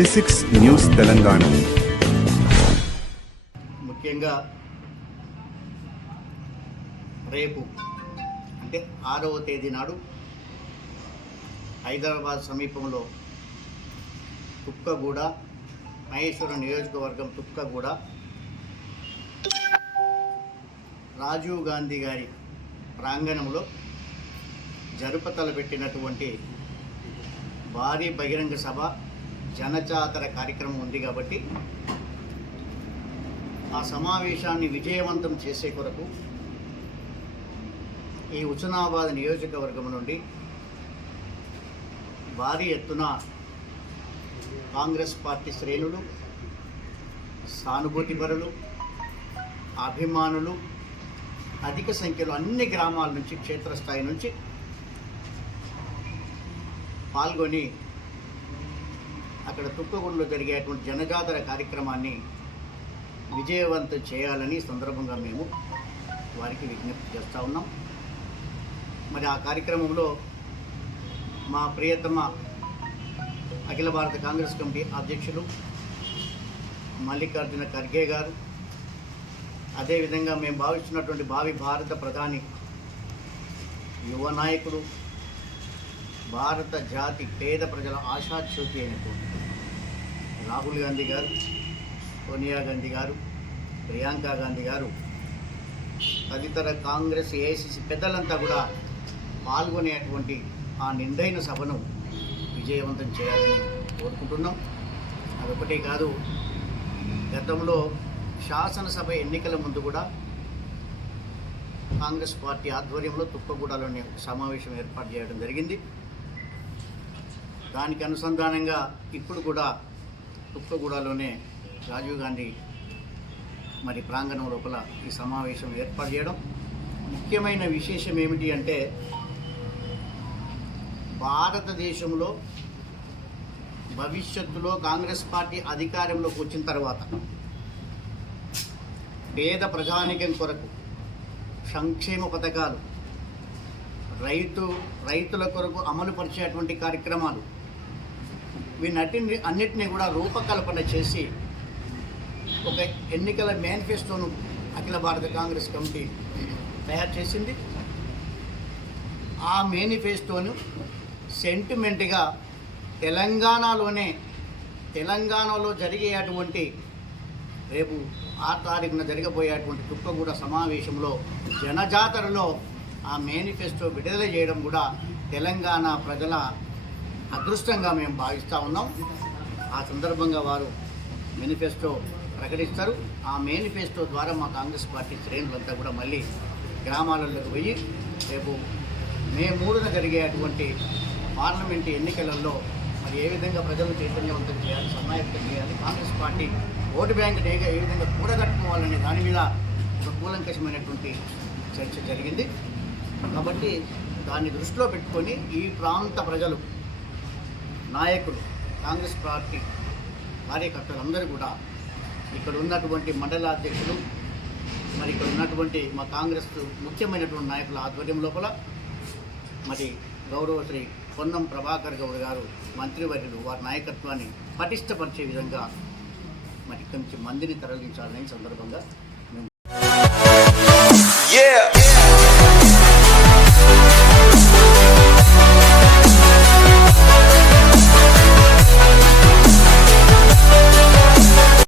జెసిక్స్ six news Telangana. ముఖ్యంగా రేపు అంటే ఆరవ తేదీ నాడు హైదరాబాద్ సమీపంలో తుక్కగూడ మహేశ్వరం నియోజకవర్గం తుక్కగూడ రాజీవ్ గాంధీ గారి ప్రాంగణంలో జరుపతలపెట్టినటువంటి భారీ బహిరంగ సభ జనజాతర కార్యక్రమం ఉంది కాబట్టి ఆ సమావేశాన్ని విజయవంతం చేసే కొరకు ఈ హుస్నాబాద్ నియోజకవర్గం నుండి భారీ ఎత్తున కాంగ్రెస్ పార్టీ శ్రేణులు సానుభూతిపరులు అభిమానులు అధిక సంఖ్యలో అన్ని గ్రామాల నుంచి క్షేత్రస్థాయి నుంచి పాల్గొని అక్కడ తుక్కగూడలో జరిగేటువంటి జనజాతర కార్యక్రమాన్ని విజయవంతం చేయాలని సందర్భంగా మేము వారికి విజ్ఞప్తి చేస్తూ ఉన్నాం. మరి ఆ కార్యక్రమంలో మా ప్రియతమ అఖిల భారత కాంగ్రెస్ కమిటీ అధ్యక్షులు మల్లికార్జున ఖర్గే గారు అదేవిధంగా మేము భావిస్తున్నటువంటి భావి భారత ప్రధాని యువ నాయకుడు భారత జాతి పేద ప్రజల ఆశాచ్యుతి అయినటువంటి రాహుల్ గాంధీ గారు సోనియా గాంధీ గారు ప్రియాంక గాంధీ గారు తదితర కాంగ్రెస్ ఏఐసిసి పెద్దలంతా కూడా పాల్గొనేటువంటి ఆ నిండైన సభను విజయవంతం చేయాలని కోరుకుంటున్నాం. అదొకటే కాదు గతంలో శాసనసభ ఎన్నికల ముందు కూడా కాంగ్రెస్ పార్టీ ఆధ్వర్యంలో తుప్పగూడలోనే సమావేశం ఏర్పాటు చేయడం జరిగింది. దానికి అనుసంధానంగా ఇప్పుడు కూడా తుప్పగూడలోనే రాజీవ్ గాంధీ మరి ప్రాంగణం లోపల ఈ సమావేశం ఏర్పాటు చేయడం. ముఖ్యమైన విశేషం ఏమిటి అంటే భారతదేశంలో భవిష్యత్తులో కాంగ్రెస్ పార్టీ అధికారంలోకి వచ్చిన తర్వాత పేద ప్రజానికం కొరకు సంక్షేమ పథకాలు రైతు రైతుల కొరకు అమలు పరిచేటువంటి కార్యక్రమాలు వీనటిని అన్నిటినీ కూడా రూపకల్పన చేసి ఒక ఎన్నికల మేనిఫెస్టోను అఖిల భారత కాంగ్రెస్ కమిటీ తయారు చేసింది. ఆ మేనిఫెస్టోను సెంటిమెంట్గా తెలంగాణలోనే తెలంగాణలో జరిగేటువంటి రేపు ఆ తారీఖున జరగబోయేటువంటి తుప్పగూడ సమావేశంలో జనజాతరలో ఆ మేనిఫెస్టో విడుదల చేయడం కూడా తెలంగాణ ప్రజల అదృష్టంగా మేము భావిస్తూ ఉన్నాం. ఆ సందర్భంగా వారు మేనిఫెస్టో ప్రకటిస్తారు. ఆ మేనిఫెస్టో ద్వారా మా కాంగ్రెస్ పార్టీ శ్రేణులంతా కూడా మళ్ళీ గ్రామాలలోకి పోయి రేపు మే మూడున జరిగేటువంటి పార్లమెంట్ ఎన్నికలలో మరి ఏ విధంగా ప్రజలు చైతన్యవంతం చేయాలి సమాయత్తం చేయాలి కాంగ్రెస్ పార్టీ ఓటు బ్యాంక్ డేగా ఏ విధంగా కూడగట్టుకోవాలనే దాని మీద ఒక కూలంకషమైనటువంటి చర్చ జరిగింది. కాబట్టి దాన్ని దృష్టిలో పెట్టుకొని ఈ ప్రాంత ప్రజలు నాయకులు కాంగ్రెస్ పార్టీ కార్యకర్తలందరూ కూడా ఇక్కడ ఉన్నటువంటి మండల అధ్యక్షులు మరి ఇక్కడ ఉన్నటువంటి మా కాంగ్రెస్ ముఖ్యమైనటువంటి నాయకుల ఆధ్వర్యం లోపల మరి గౌరవ శ్రీ పొన్నం ప్రభాకర్ గౌడ్ గారు మంత్రివర్యులు వారి నాయకత్వాన్ని పటిష్టపరిచే విధంగా మరి కొంచెం మందిని తరలించాలని సందర్భంగా